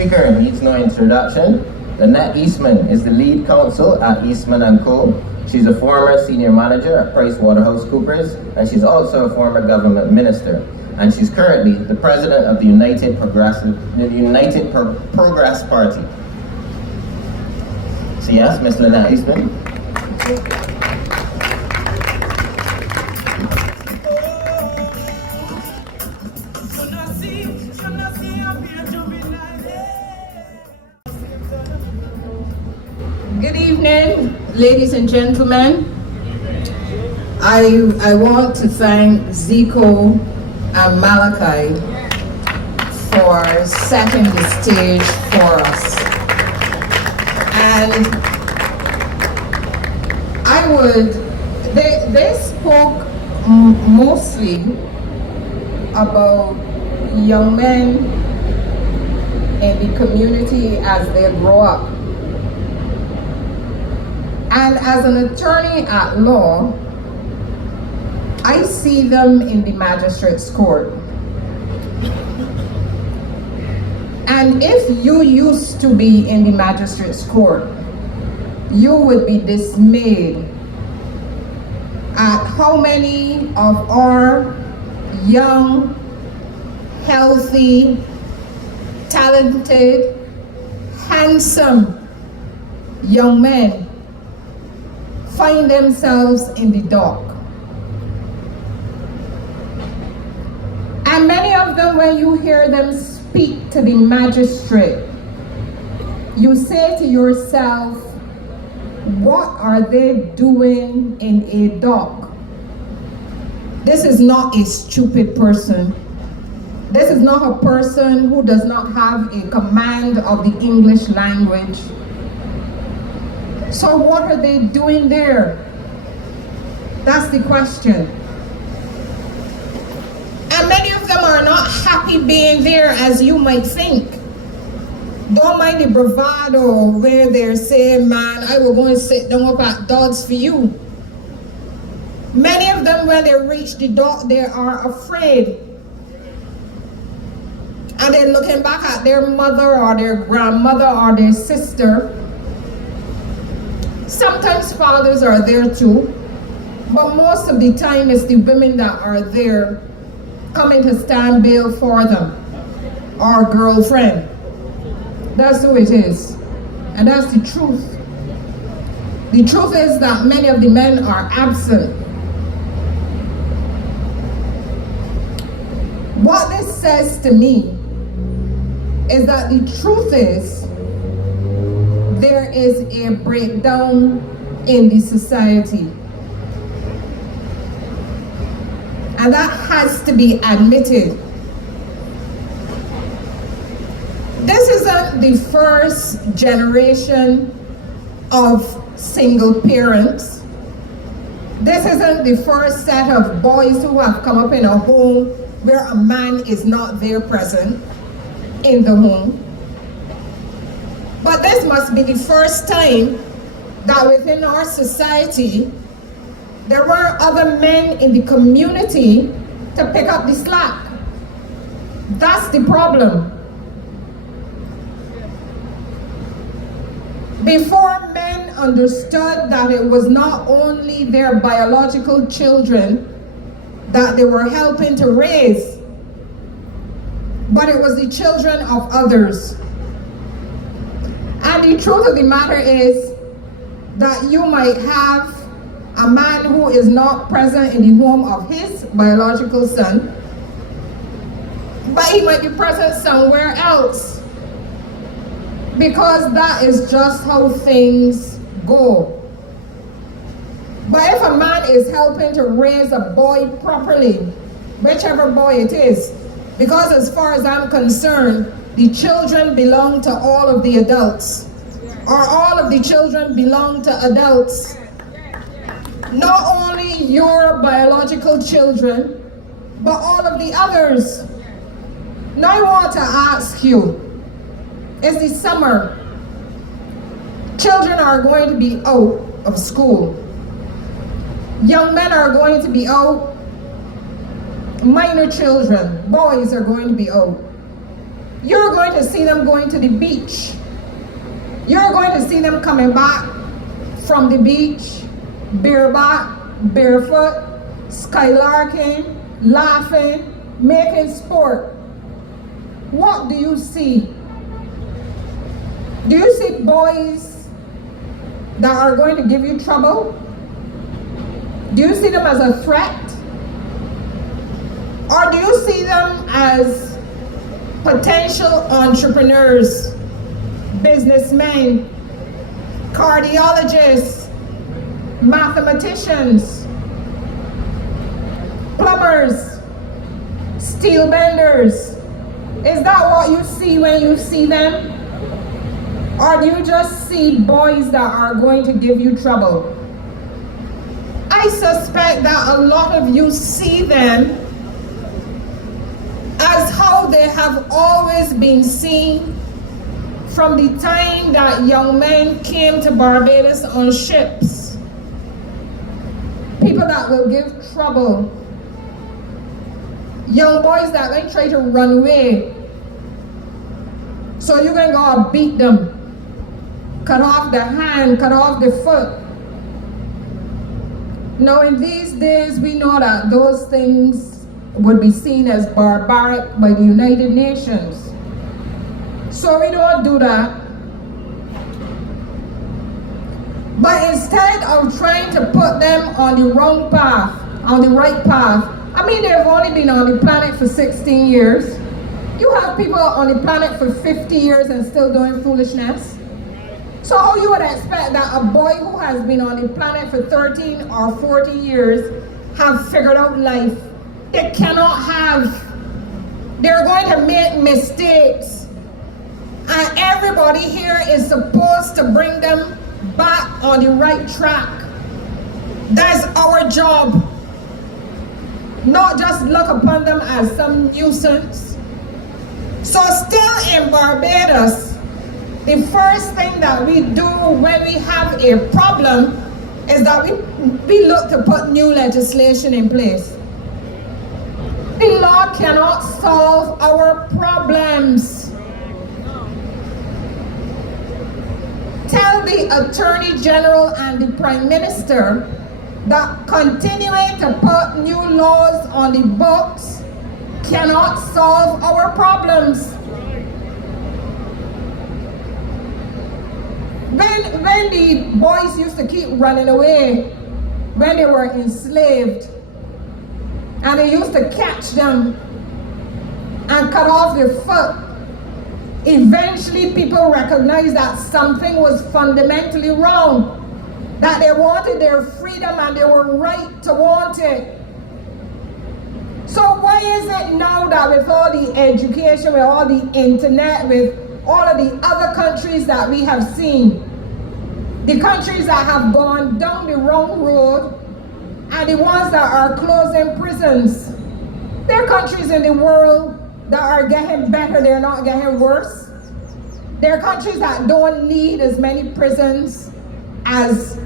speaker needs no introduction. LYNETTE Eastmond is the lead counsel at Eastmond & Co. She's a former senior manager at PricewaterhouseCoopers, and she's also a former government minister. And she's currently the president of the United Progress Party. So yes, Ms. LYNETTE Eastmond. Good evening, ladies and gentlemen. I want to thank Zico and Malachi for setting the stage for us. And they spoke mostly about young men in the community as they grow up. And as an attorney at law, I see them in the magistrate's court. And if you used to be in the magistrate's court, you would be dismayed at how many of our young, healthy, talented, handsome young men find themselves in the dock. And many of them, when you hear them speak to the magistrate, you say to yourself, what are they doing in a dock? This is not a stupid person. This is not a person who does not have a command of the English language. So what are they doing there? That's the question. And many of them are not happy being there, as you might think. Don't mind the bravado where they're saying, man, I will go and sit down up at Dodds for you. Many of them, when they reach the dock, they are afraid. And they're looking back at their mother or their grandmother or their sister. Sometimes fathers are there too, but most of the time it's the women that are there coming to stand bail for them, or girlfriend. That's who it is, and that's the truth. The truth is that many of the men are absent. What this says to me is that the truth is there is a breakdown in the society. And that has to be admitted. This isn't the first generation of single parents. This isn't the first set of boys who have come up in a home where a man is not there present in the home. But this must be the first time that within our society, there were other men in the community to pick up the slack. That's the problem. Before men understood that it was not only their biological children that they were helping to raise, but it was the children of others. And the truth of the matter is that you might have a man who is not present in the home of his biological son, but he might be present somewhere else, because that is just how things go. But if a man is helping to raise a boy properly, whichever boy it is, because as far as I'm concerned, the children belong to all of the adults, or all of the children belong to adults. Not only your biological children, but all of the others. Now I want to ask you, it's the summer. Children are going to be out of school. Young men are going to be out. Minor children, boys are going to be out. You're going to see them going to the beach. You're going to see them coming back from the beach, bareback, barefoot, skylarking, laughing, making sport. What do you see? Do you see boys that are going to give you trouble? Do you see them as a threat? Or do you see them as potential entrepreneurs, businessmen, cardiologists, mathematicians, plumbers, steel benders? Is that what you see when you see them? Or do you just see boys that are going to give you trouble? I suspect that a lot of you see them as how they have always been seen from the time that young men came to Barbados on ships. People that will give trouble. Young boys that will try to run away. So you're going to go and beat them. Cut off the hand, cut off the foot. Now in these days, we know that those things would be seen as barbaric by the United Nations. So we don't do that. But instead of trying to put them on the wrong path, on the right path, I mean, they've only been on the planet for 16 years. You have people on the planet for 50 years and still doing foolishness. So how you would expect that a boy who has been on the planet for 13 or 14 years have figured out life? They cannot have. They're going to make mistakes. And everybody here is supposed to bring them back on the right track. That's our job. Not just look upon them as some nuisance. So still in Barbados, the first thing that we do when we have a problem is that we look to put new legislation in place. The law cannot solve our problems. Tell the Attorney General and the Prime Minister that continuing to put new laws on the books cannot solve our problems. When the boys used to keep running away, when they were enslaved, and they used to catch them and cut off their foot, eventually people recognized that something was fundamentally wrong, that they wanted their freedom and they were right to want it. So why is it now that with all the education, with all the internet, with all of the other countries that we have seen, the countries that have gone down the wrong road and the ones that are closing prisons, there are countries in the world that are getting better, they're not getting worse. There are countries that don't need as many prisons as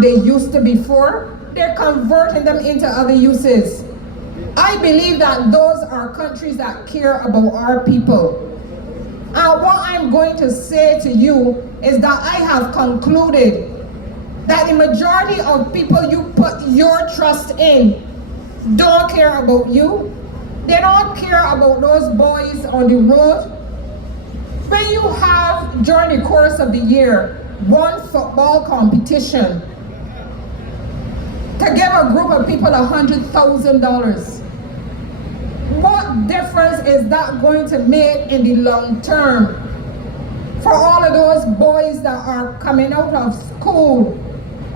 they used to before. They're converting them into other uses. I believe that those are countries that care about our people. And what I'm going to say to you is that I have concluded that the majority of people you put your trust in don't care about you. They don't care about those boys on the road. When you have, during the course of the year, one football competition to give a group of people $100,000, what difference is that going to make in the long term for all of those boys that are coming out of school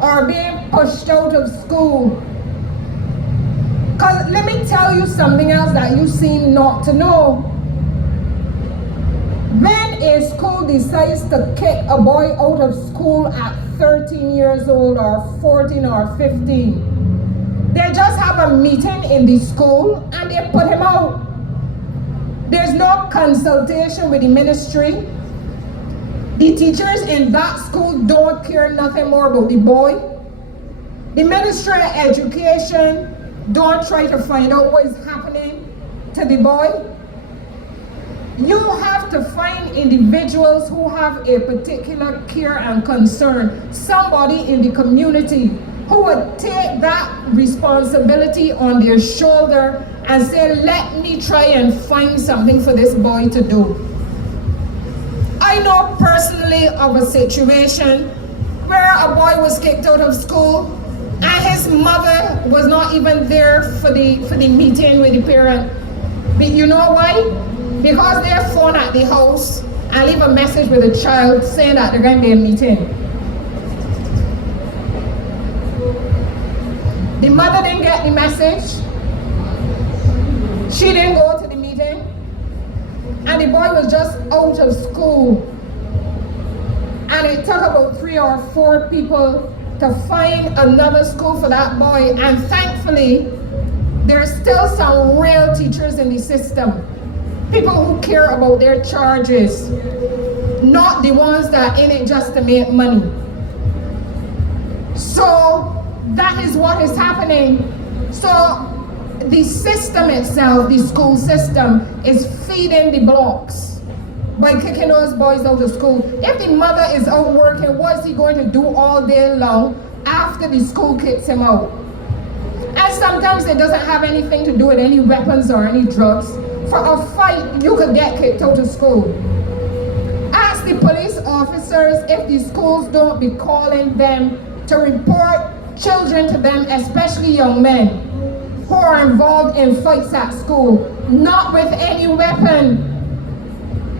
or being pushed out of school? Because let me tell you something else that you seem not to know. When a school decides to kick a boy out of school at 13 years old or 14 or 15, they just have a meeting in the school and they put him out. There's no consultation with the ministry. The teachers in that school don't care nothing more about the boy. The Ministry of Education don't try to find out what is happening to the boy. You have to find individuals who have a particular care and concern, somebody in the community who would take that responsibility on their shoulder and say, let me try and find something for this boy to do. I know personally of a situation where a boy was kicked out of school and his mother was not even there for the meeting with the parent. But you know why? Because they're phone at the house and leave a message with the child saying that they're going to be a meeting. The mother didn't get the message. She didn't go to the meeting. And the boy was just out of school. And it took about 3 or 4 people to find another school for that boy. And thankfully, there's still some real teachers in the system. People who care about their charges, not the ones that are in it just to make money. So that is what is happening. So the system itself, the school system, is feeding the blocks by kicking those boys out of school. If the mother is out working, what is he going to do all day long after the school kicks him out? And sometimes it doesn't have anything to do with any weapons or any drugs. For a fight, you could get kicked out of school. Ask the police officers if the schools don't be calling them to report children to them, especially young men who are involved in fights at school, not with any weapon.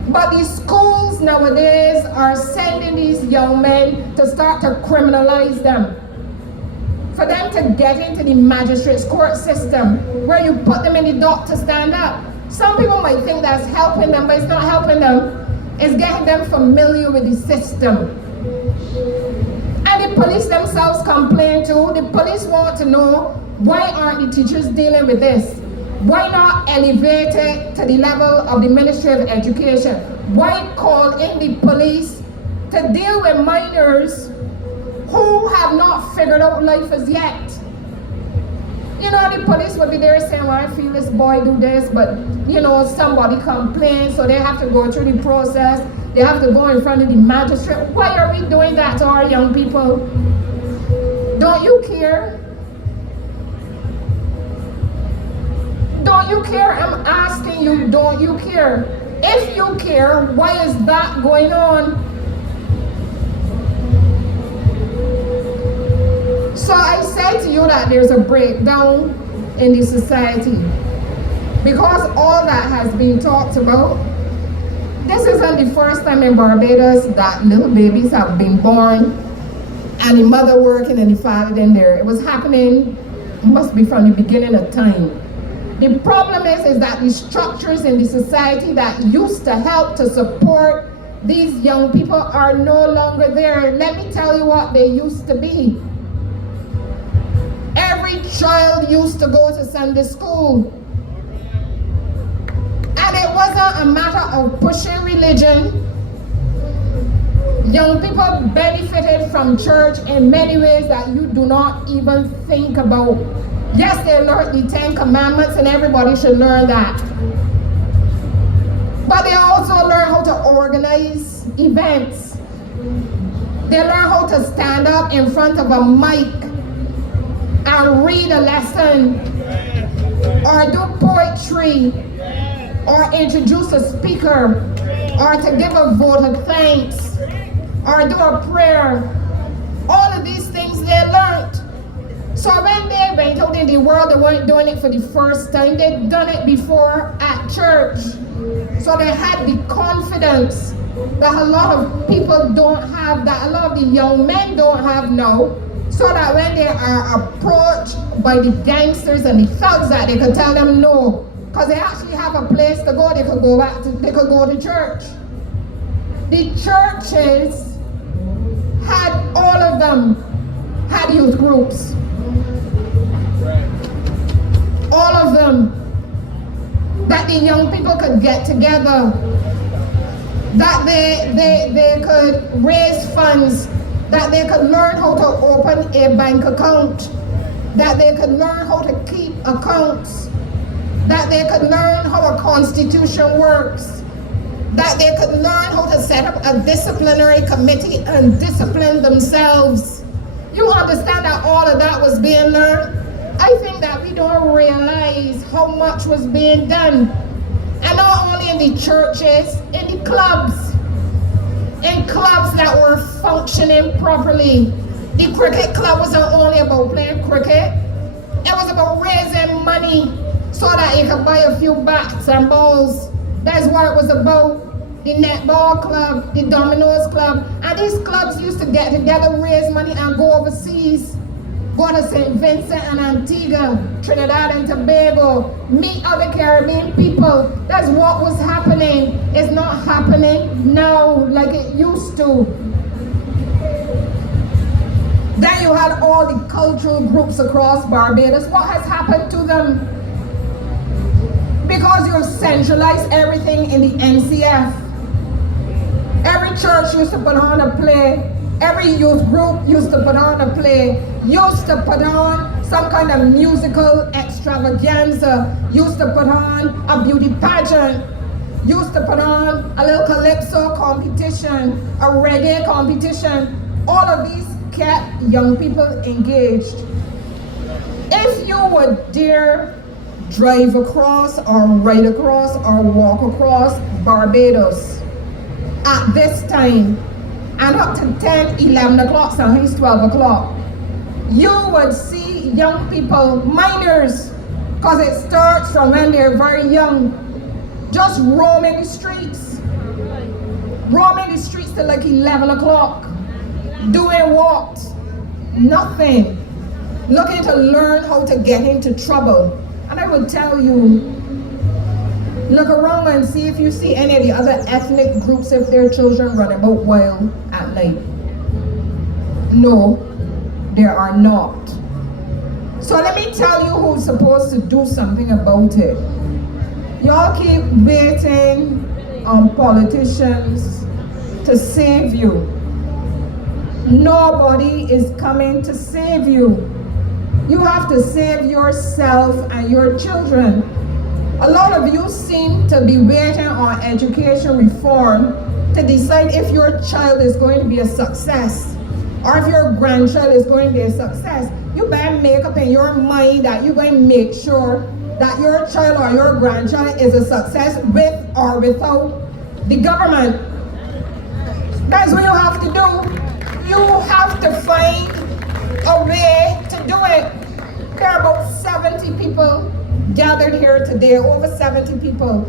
But the schools nowadays are sending these young men to start to criminalize them. For them to get into the magistrate's court system, where you put them in the dock to stand up. Some people might think that's helping them, but it's not helping them. It's getting them familiar with the system. And the police themselves complain too. The police want to know, why aren't the teachers dealing with this? Why not elevate it to the level of the Ministry of Education? Why call in the police to deal with minors who have not figured out life as yet? You know, the police would be there saying, well, I feel this boy do this, but, you know, somebody complains, so they have to go through the process. They have to go in front of the magistrate. Why are we doing that to our young people? Don't you care? Don't you care? I'm asking you, don't you care? If you care, why is that going on? So I said to you that there's a breakdown in the society. Because all that has been talked about, this isn't the first time in Barbados that little babies have been born and the mother working and the father in there. It was happening, must be from the beginning of time. The problem is that the structures in the society that used to help to support these young people are no longer there. Let me tell you what they used to be. Every child used to go to Sunday school. And it wasn't a matter of pushing religion. Young people benefited from church in many ways that you do not even think about. Yes, they learned the 10 Commandments, and everybody should learn that. But they also learn how to organize events. They learn how to stand up in front of a mic and read a lesson, or do poetry, or introduce a speaker, or to give a vote of thanks, or do a prayer. All of these things they learned. So when they went out in the world, they weren't doing it for the first time. They'd done it before at church. So they had the confidence that a lot of people don't have, that a lot of the young men don't have now. So that when they are approached by the gangsters and the thugs, that they could tell them no. Because they actually have a place to go, they could go to church. The churches had, all of them had youth groups. All of them. That the young people could get together. That they could raise funds. That they could learn how to open a bank account. That they could learn how to keep accounts. That they could learn how a constitution works. that they could learn how to set up a disciplinary committee and discipline themselves. You understand that all of that was being learned? I think that we don't realize how much was being done. And not only in the churches, in the clubs. In clubs that were functioning properly. The cricket club wasn't only about playing cricket. It was about raising money so that you could buy a few bats and balls. That's what it was about. The netball club, the dominoes club. And these clubs used to get together, raise money and go overseas. Go to St. Vincent and Antigua, Trinidad and Tobago, meet other Caribbean people. That's what was happening. It's not happening now like it used to. Then you had all the cultural groups across Barbados. What has happened to them? Because you've centralized everything in the NCF. Every church used to put on a play. Every youth group used to put on a play, used to put on some kind of musical extravaganza, used to put on a beauty pageant, used to put on a little calypso competition, a reggae competition. All of these kept young people engaged. If you would dare drive across or ride across or walk across Barbados at this time, and up to 10, 11 o'clock, sometimes 12 o'clock, you would see young people, minors, because it starts from when they're very young, just roaming the streets. Roaming the streets till like 11 o'clock. Doing what? Nothing. Looking to learn how to get into trouble. And I will tell you, look around and see if you see any of the other ethnic groups, if their children run about wild at night. No, there are not. So let me tell you who's supposed to do something about it. Y'all keep waiting on politicians to save you. Nobody is coming to save you. You have to save yourself and your children. A lot of you seem to be waiting on education reform to decide if your child is going to be a success or if your grandchild is going to be a success. You better make up in your mind that you're going to make sure that your child or your grandchild is a success with or without the government. That's what you have to do. You have to find a way to do it. There are about 70 people gathered here today, over 70 people.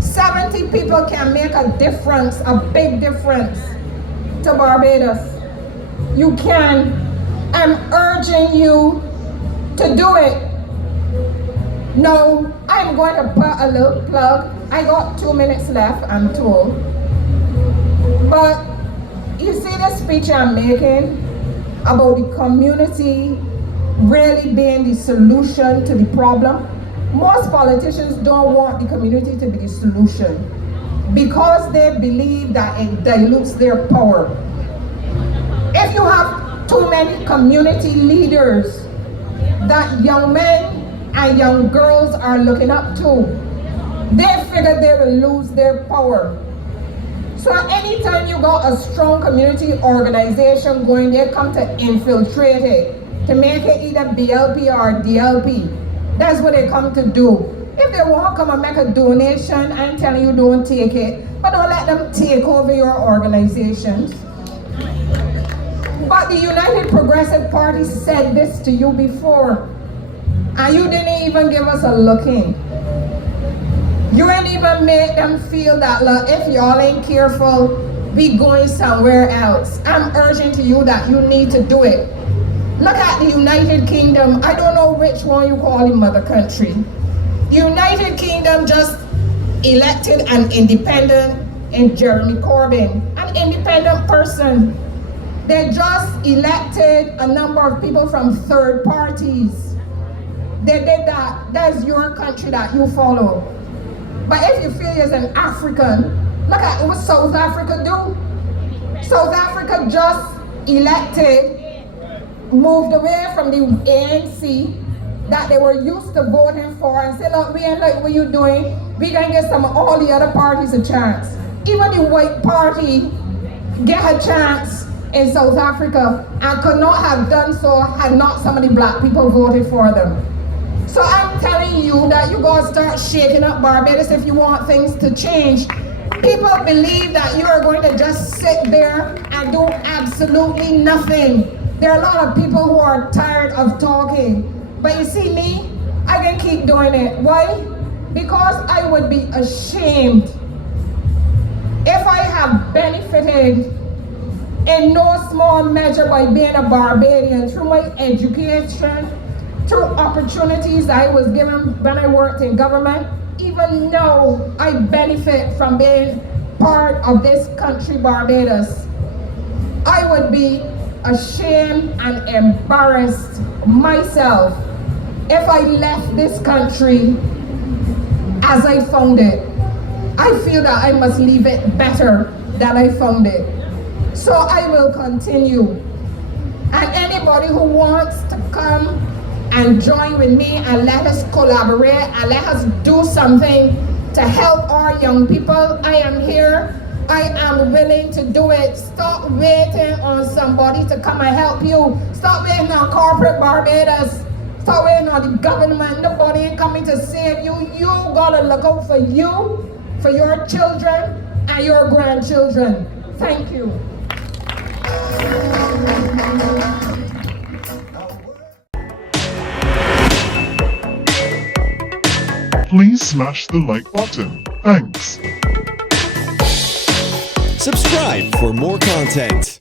70 people can make a difference, a big difference to Barbados. You can. I'm urging you to do it. Now, I'm going to put a little plug. I got 2 minutes left, I'm told. But you see the speech I'm making about the community really being the solution to the problem? Most politicians don't want the community to be the solution because they believe that it dilutes their power. If you have too many community leaders that young men and young girls are looking up to, they figure they will lose their power. So anytime you got a strong community organization going, they come to infiltrate it, to make it either BLP or DLP. That's what they come to do. If they want to come and make a donation, I'm telling you, don't take it. But don't let them take over your organizations. But the United Progressive Party said this to you before, and you didn't even give us a look in. You ain't even made them feel that, look, if y'all ain't careful, we going somewhere else. I'm urging to you that you need to do it. Look at the United Kingdom. I don't know which one you call the mother country. The United Kingdom just elected an independent in Jeremy Corbyn, an independent person. They just elected a number of people from third parties. They did that. That's your country that you follow. But if you feel you're an African, look at what South Africa do. South Africa just elected, moved away from the ANC, that they were used to voting for and say, look, we ain't like what you're doing. We gonna give some of all the other parties a chance. Even the white party get a chance in South Africa and could not have done so had not some of the black people voted for them. So I'm telling you that you gotta start shaking up Barbados if you want things to change. People believe that you are going to just sit there and do absolutely nothing. There are a lot of people who are tired of talking. But you see me, I can keep doing it. Why? Because I would be ashamed if I have benefited in no small measure by being a Barbadian through my education, through opportunities I was given when I worked in government, even though I benefit from being part of this country, Barbados. I would be ashamed and embarrassed myself if I left this country as I found it. I feel that I must leave it better than I found it. So I will continue. And anybody who wants to come and join with me and let us collaborate and let us do something to help our young people, I am here. I am willing to do it. Stop waiting on somebody to come and help you. Stop waiting on corporate Barbados. Stop waiting on the government. Nobody ain't coming to save you. You gotta look out for you, for your children and your grandchildren. Thank you. Please smash the like button. Thanks. Subscribe for more content.